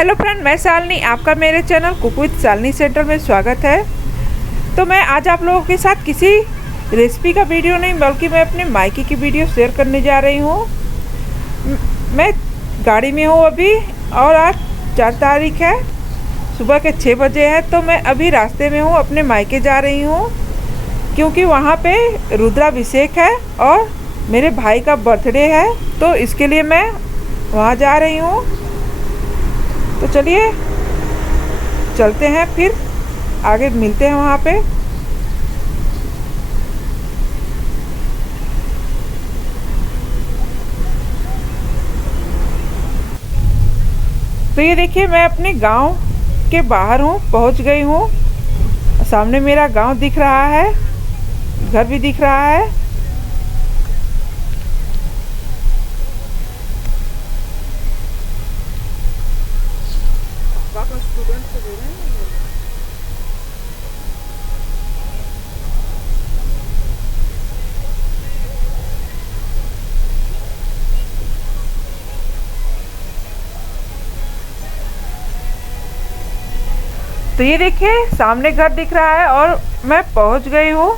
Hello friend, मैं शालिनी, आपका मेरे channel cook with Shalini centre में स्वागत है। तो मैं आज आप लोगों के साथ किसी रेसिपी का वीडियो नहीं बल्कि मैं अपने मायके की वीडियो शेयर करने जा रही हूँ। मैं गाड़ी में हूँ अभी और आज 4 तारीख है, सुबह के 6 बजे है। तो मैं अभी रास्ते में हूँ, अपने मायके जा रही हूँ क्योंकि वहाँ पे रुद्राभिषेक है और मेरे भाई का बर्थडे है, तो इसके लिए मैं वहाँ जा रही हूँ। तो चलिए चलते हैं, फिर आगे मिलते हैं वहाँ पे। तो ये देखिए, मैं अपने गांव के बाहर हूँ, पहुँच गई हूँ। सामने मेरा गांव दिख रहा है, घर भी दिख रहा है। स्टूडेंट से बोल रहे हैं। तो ये देखिए, सामने घर दिख रहा है और मैं पहुंच गई हूँ।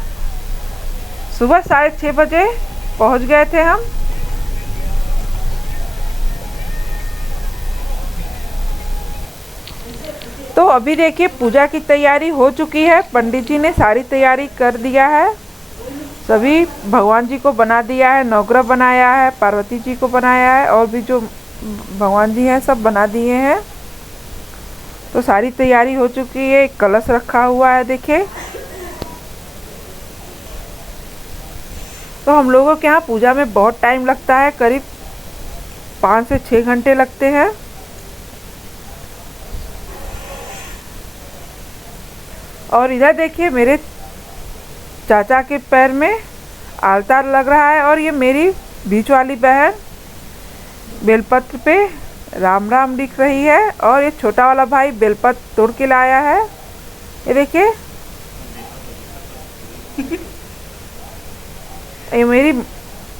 सुबह 6:30 बजे पहुंच गए थे हम। तो अभी देखिए, पूजा की तैयारी हो चुकी है। पंडित जी ने सारी तैयारी कर दिया है, सभी भगवान जी को बना दिया है। नवग्रह बनाया है, पार्वती जी को बनाया है और भी जो भगवान जी हैं सब बना दिए हैं। तो सारी तैयारी हो चुकी है। एक कलश रखा हुआ है, देखिए। तो हम लोगों के यहाँ पूजा में बहुत टाइम लगता है, करीब 5 से 6 घंटे लगते हैं। और इधर देखिए, मेरे चाचा के पैर में आलता लग रहा है और ये मेरी बीच वाली बहन बेलपत्र पे राम राम लिख रही है और ये छोटा वाला भाई बेलपत्र तोड़ के लाया है। ये देखिए, ये मेरी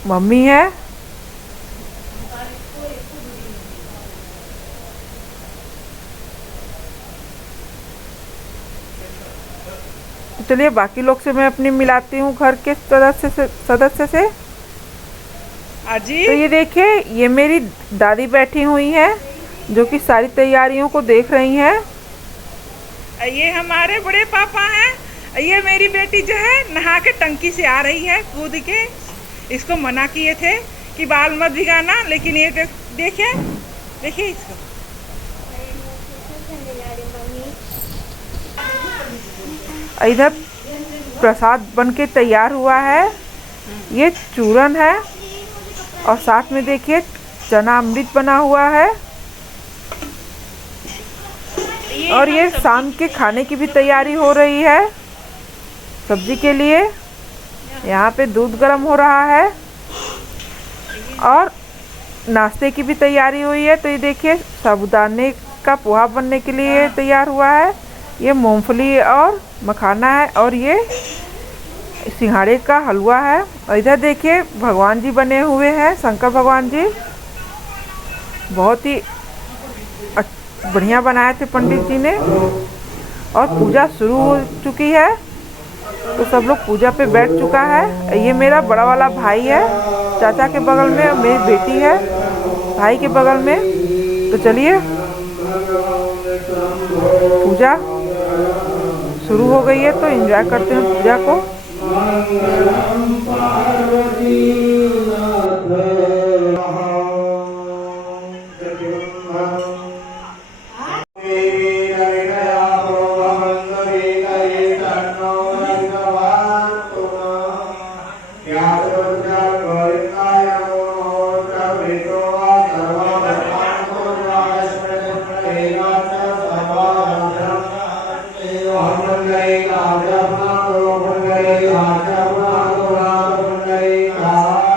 मम्मी है। तो चलिए बाकी लोग से मैं अपनी मिलाती हूँ, घर के सदस्य से। अजी, तो ये देखिए, ये मेरी दादी बैठी हुई हैं जो कि सारी तैयारियों को देख रही हैं। ये हमारे बड़े पापा हैं। ये मेरी बेटी जो है नहा के टंकी से आ रही है कूद के। इसको मना किए थे कि बाल मत भिगाना, लेकिन ये देखिए देखिए इसको। इधर प्रसाद बनके तैयार हुआ है। ये चूरन है और साथ में देखिए चना अमृत बना हुआ है। और ये शाम के खाने की भी तैयारी हो रही है, सब्जी के लिए। यहाँ पे दूध गर्म हो रहा है और नाश्ते की भी तैयारी हुई है। तो ये देखिए, साबूदाने का पोहा बनने के लिए तैयार हुआ है। ये मूंगफली और मखाना है और ये सिंघाड़े का हलवा है। और इधर देखिए, भगवान जी बने हुए हैं, शंकर भगवान जी। बहुत ही बढ़िया बनाए थे पंडित जी ने। और पूजा शुरू हो चुकी है, तो सब लोग पूजा पे बैठ चुका है। ये मेरा बड़ा वाला भाई है, चाचा के बगल में मेरी बेटी है, भाई के बगल में। तो चलिए, पूजा शुरू हो गई है, तो एंजॉय करते हैं पूजा को। Hãy subscribe cho kênh Ghiền Mì Gõ để không bỏ lỡ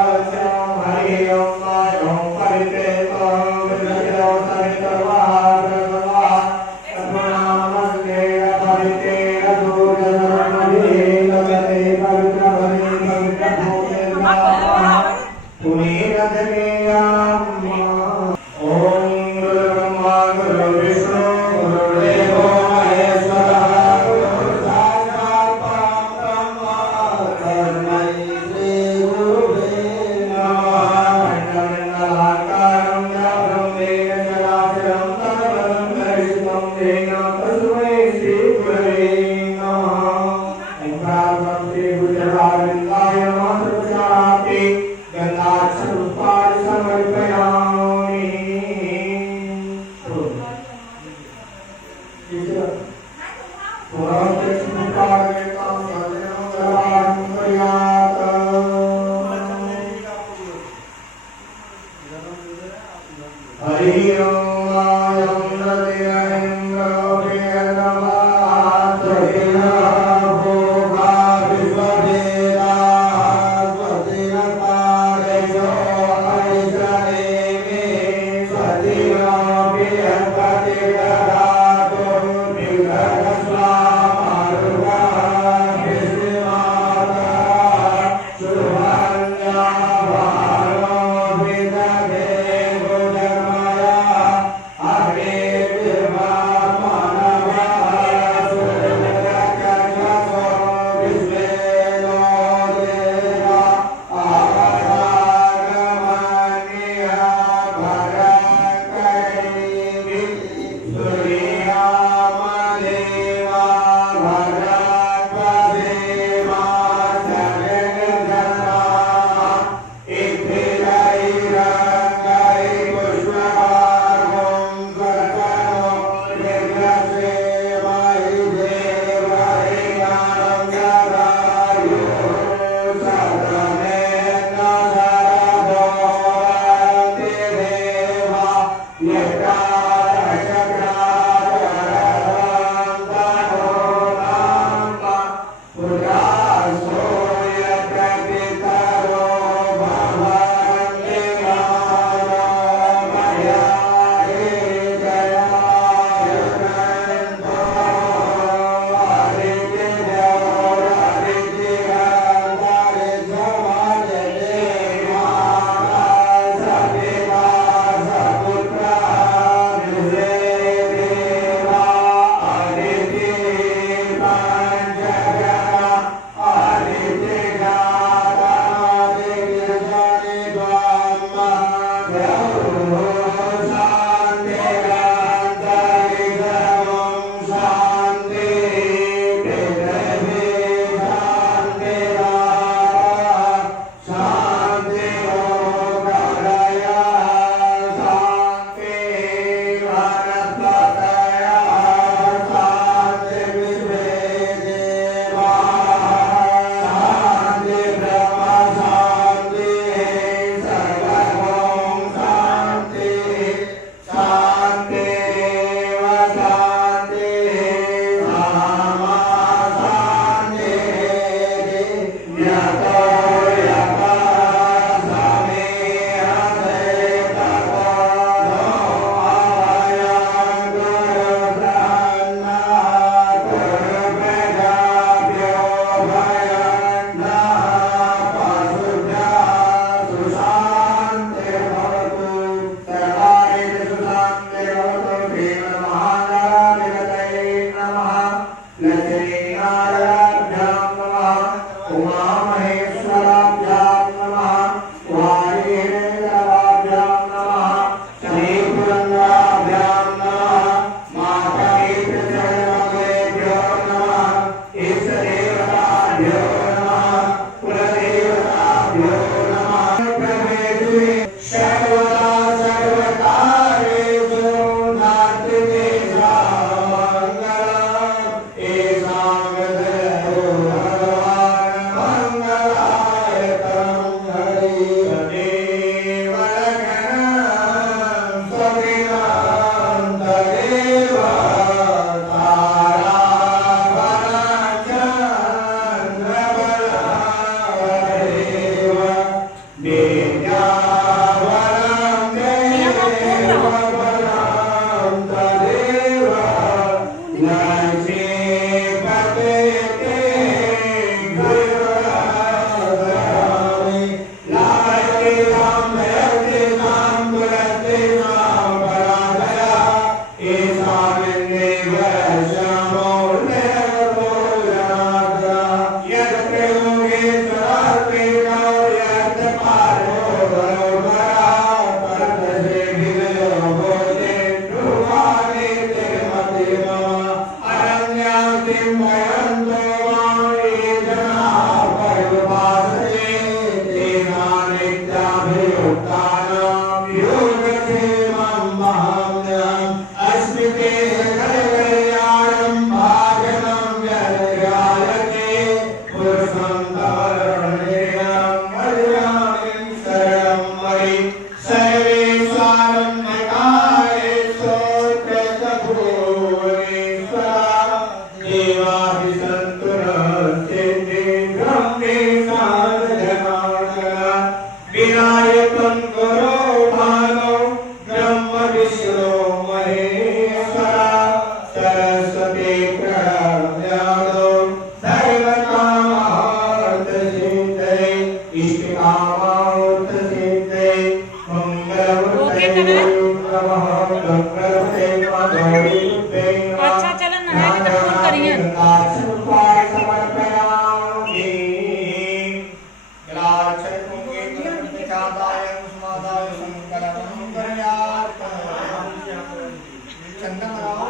अस्मिते कल्याणं भाजनं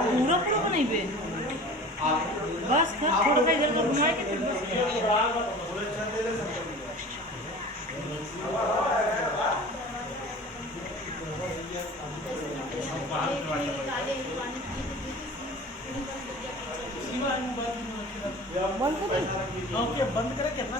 पूरा पूरा नहीं पे बस थोड़ा सा इधर को घुमाएंगे फिर बस बंद करें कितना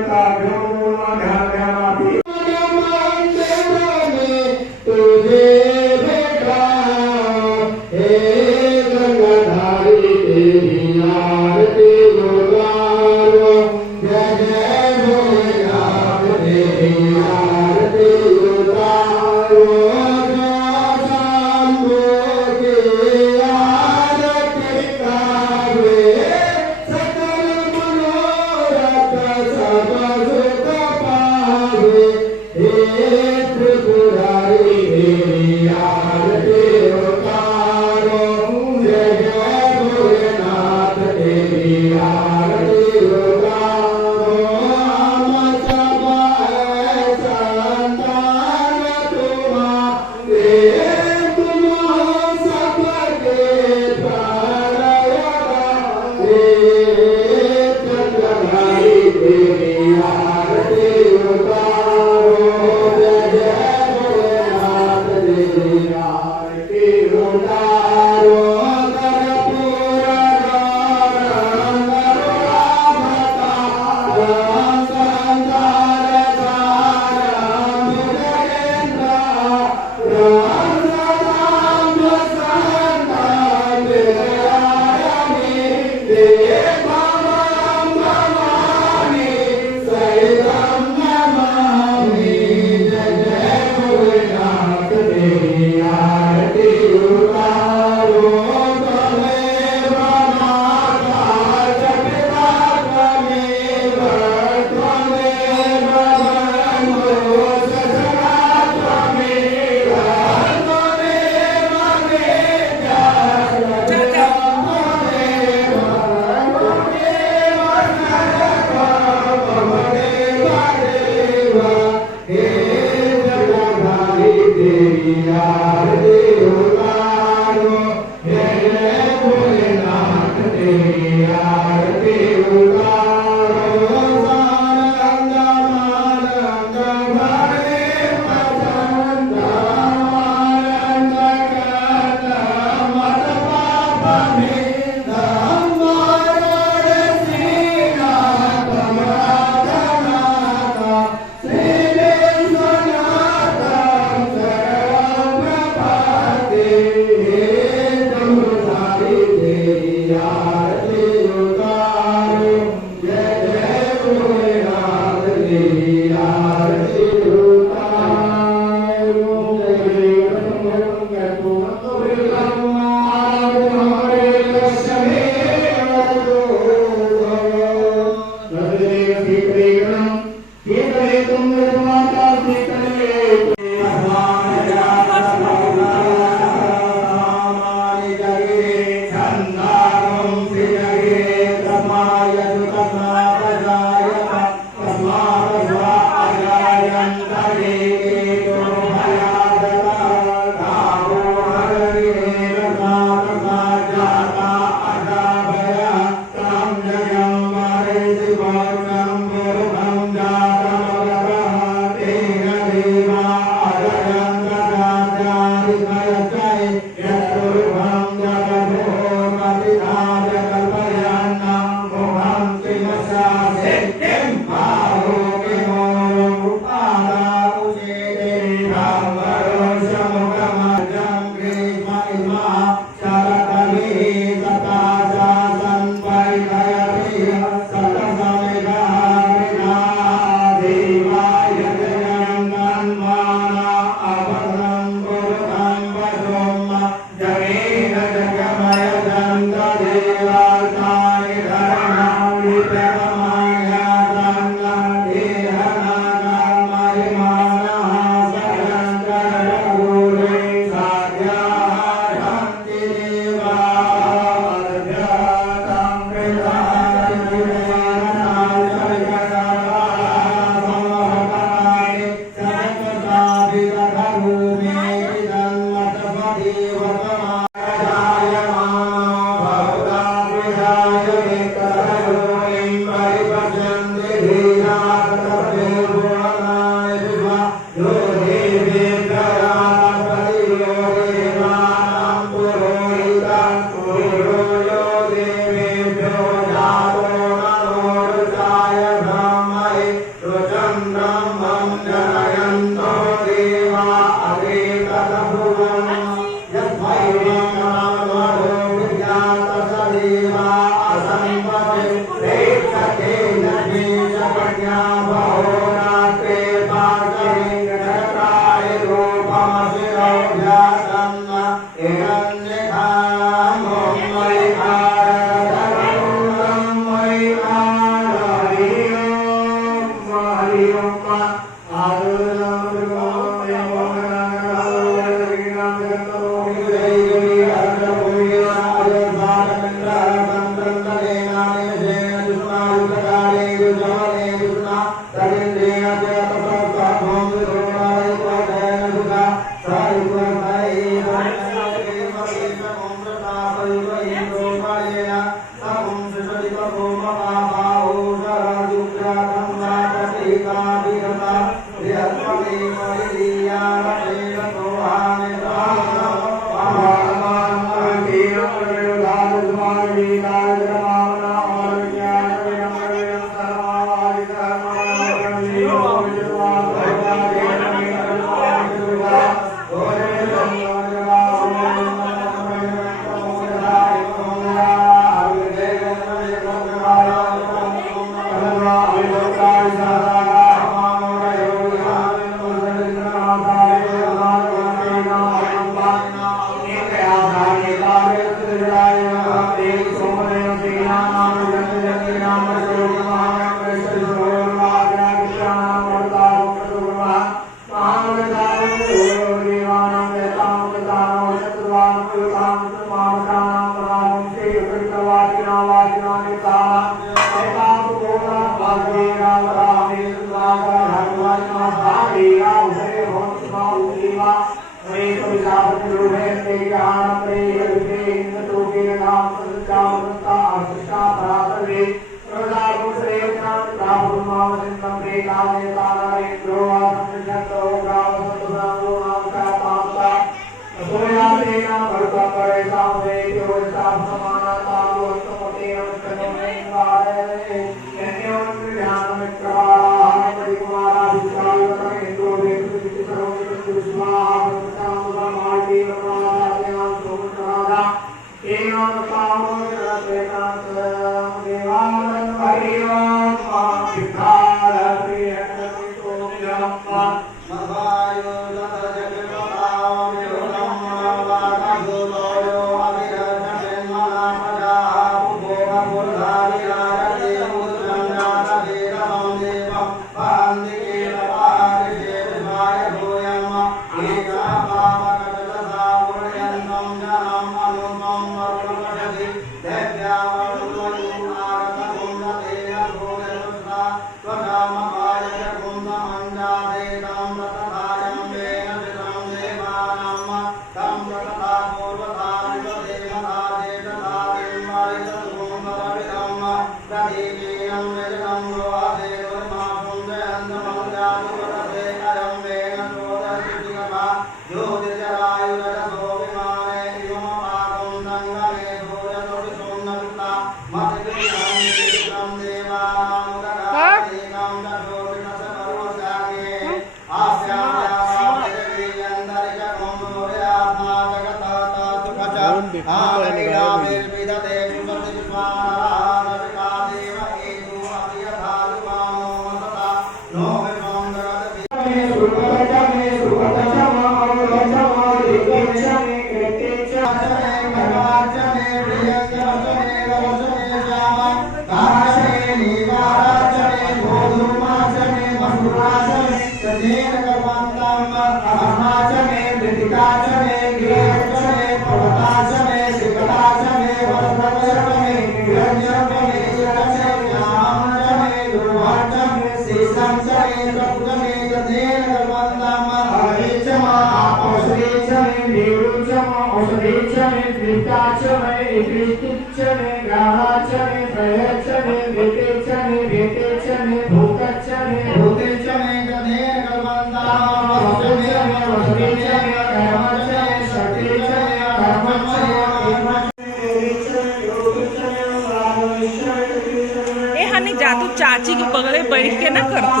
तू चाची के बगले बैठ के ना कर तू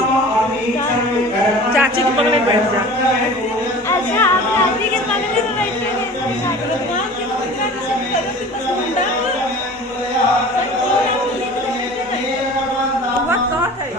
चाची के बगले बैठ जा। अच्छा आप चाची के बगले में बैठे भगवान के पूजा के सब करो कि बस मुंडा बहुत कौन है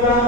Amen.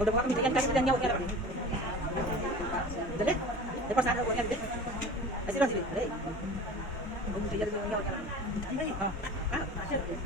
Udah buka pintu kan nyawa kan. Deh. Lepas ada buatnya deh. Asih sini. Deh. Belum bisa jadi nyawa kan. Asih.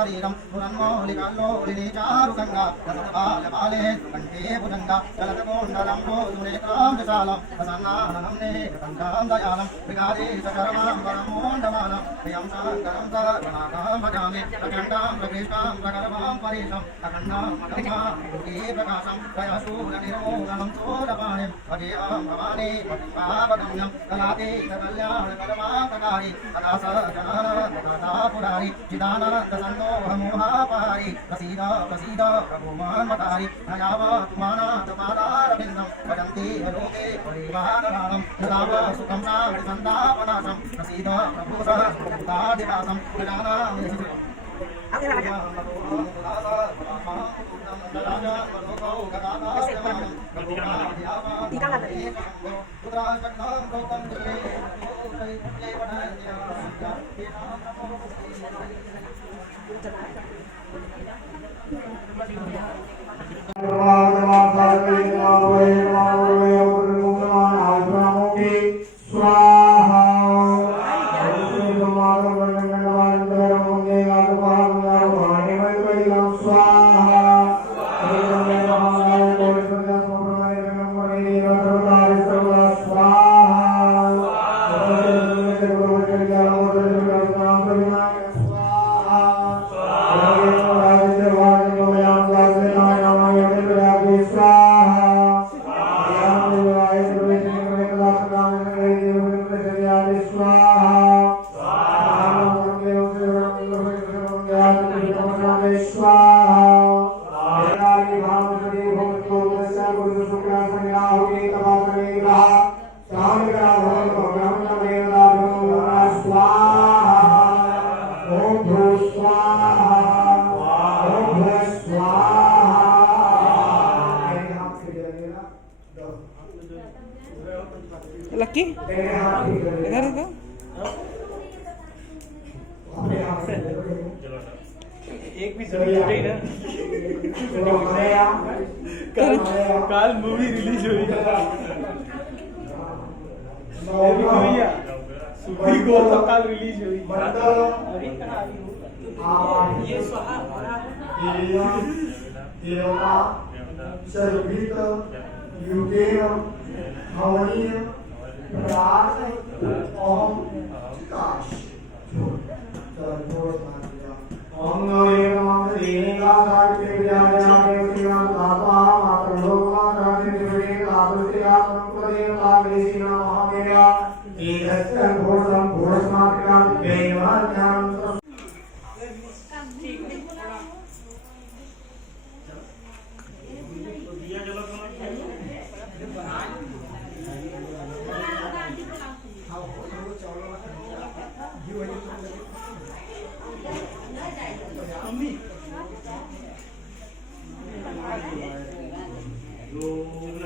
शरीरम सुनेत्रां विशालं प्रसन्नाननं नेत्रं दयालं विकारे सकर्मां परमोण्डमानं प्रियं शङ्करं सर्वनाथं भजामि प्रचण्डां प्रकृष्टां प्रगर्भां परेशम् अखण्डां मखण्डां प्रकाशं दयाशूलनिर्मूलनं शूलपाणिं भजेऽहं भवानी पावगम्यं कलातीत कल्याणकर्माककारी तदा स जनः पुरारी चिदानन्दसन्दोहमोहापहारी प्रसीद प्रसीद प्रभुमान्मतारी न यावत् मानाथपादारविन्दं भजन्ति लोके परिवारराणं तदा वा सुखं शान्ति सन्तापनाशं प्रसीद प्रभुसहस्रभूतादिवासं प्रजानां लक्की इधर देखो एक भी काल मूवी रिलीज हुई काल रिलीज हुई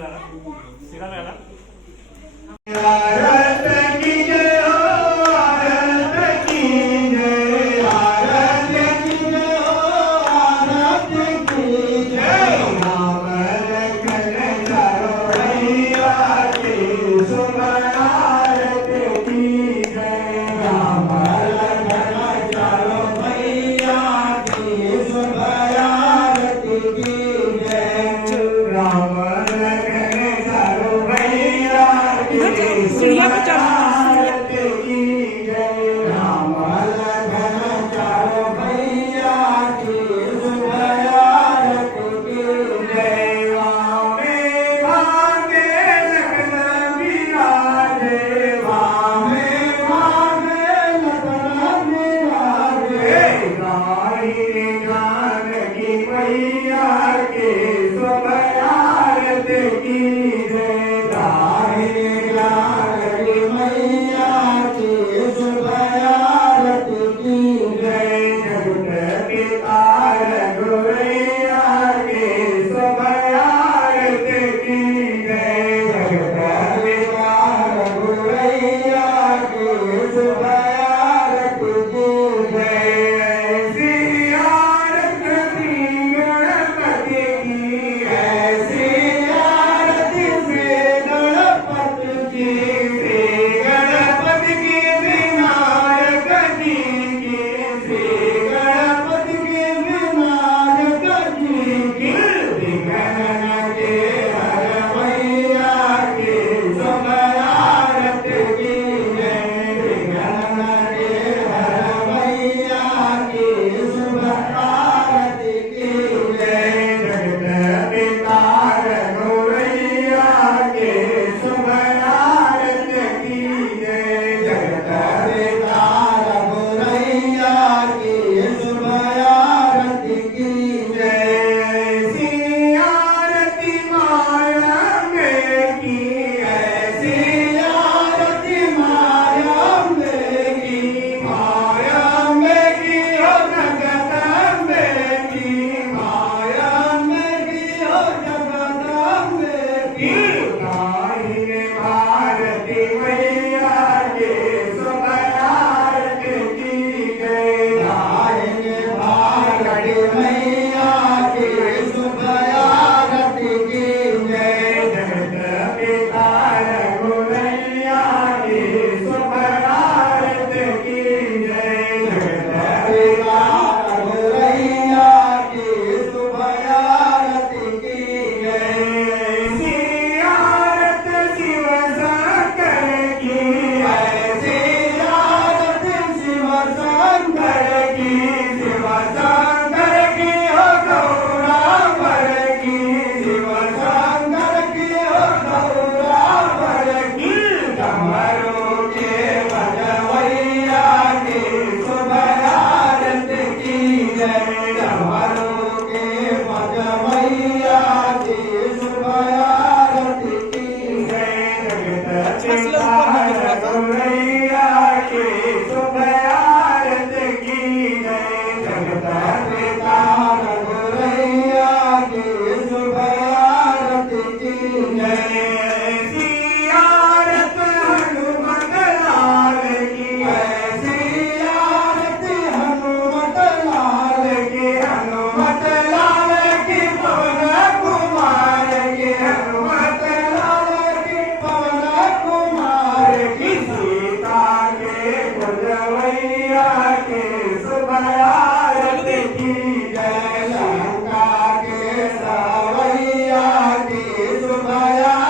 Ram सुभया